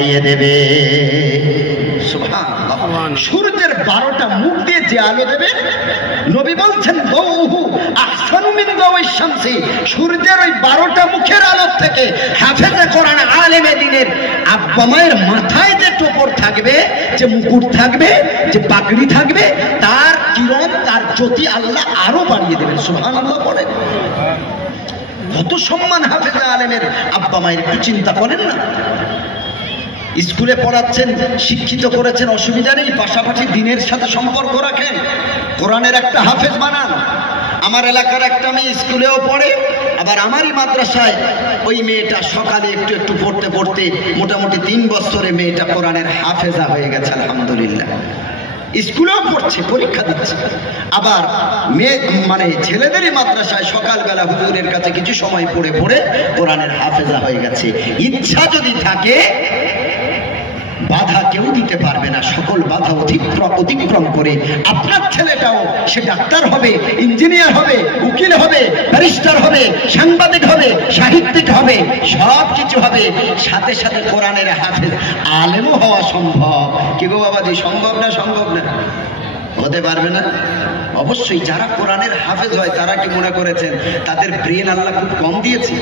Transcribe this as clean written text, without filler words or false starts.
বাড়িয়ে দেবে। সুবহানাল্লাহ। সূর্যের 12টা মুখ দিয়ে যে আলো দেবে, নবী বলছেন দাউহু আহসানু মিন দাওয়িশ শামসি, সূর্যের ওই 12টা মুখের আলো থেকে হাফেজে কোরআন আলেমে দ্বীনের আব্বা মায়ের মাথায় যে টোপর থাকবে, যে মুকুট থাকবে, যে পাগড়ি থাকবে, তার কিরণ, তার জ্যোতি আল্লাহ আরো বাড়িয়ে দেবেন। সুবহানাল্লাহ বলেন। কত সম্মান হাফেজে আলেমের আব্বা মায়ের, একটু চিন্তা করেন না। স্কুলে পড়াচ্ছেন, শিক্ষিত করেছেন, অসুবিধা নেই, পাশাপাশি দিনের সাথে সম্পর্ক রাখেন, কোরআনের একটা হাফেজ বানান। আমার এলাকার একটা মেয়ে স্কুলেও পড়ে, আবার আমারই মাদ্রাসায় ওই মেয়েটা সকালে একটু একটু পড়তে পড়তে মোটামুটি 3 বছরে মেয়েটা কোরআনের হাফেজা হয়ে গেছে, আলহামদুলিল্লাহ। স্কুলেও পড়ছে, পরীক্ষা দিচ্ছে। আবার মেয়ে মানে ছেলেদেরই মাদ্রাসায় সকালবেলা হুজুরের কাছে কিছু সময় পড়ে পড়ে কোরআনের হাফেজা হয়ে গেছে। ইচ্ছা যদি থাকে বাধা কেউ দিতে পারবে না, সকল বাধা অতিক্রম করে আপনার ছেলেটাও সে ডাক্তার হবে, ইঞ্জিনিয়ার হবে, উকিল হবে, ব্যারিস্টার হবে, সাংবাদিক হবে, সাহিত্যিক হবে, সব কিছু হবে, সাথে সাথে কোরআনের হাফেজ আলেমও হওয়া সম্ভব। কি গো বাবাজি, সম্ভব না? সম্ভব না? হতে পারবে না? অবশ্যই। যারা কোরআনের হাফেজ হয় তারা কি মনে করেছেন তাদের ব্রেন আল্লাহ খুব কম দিয়েছে?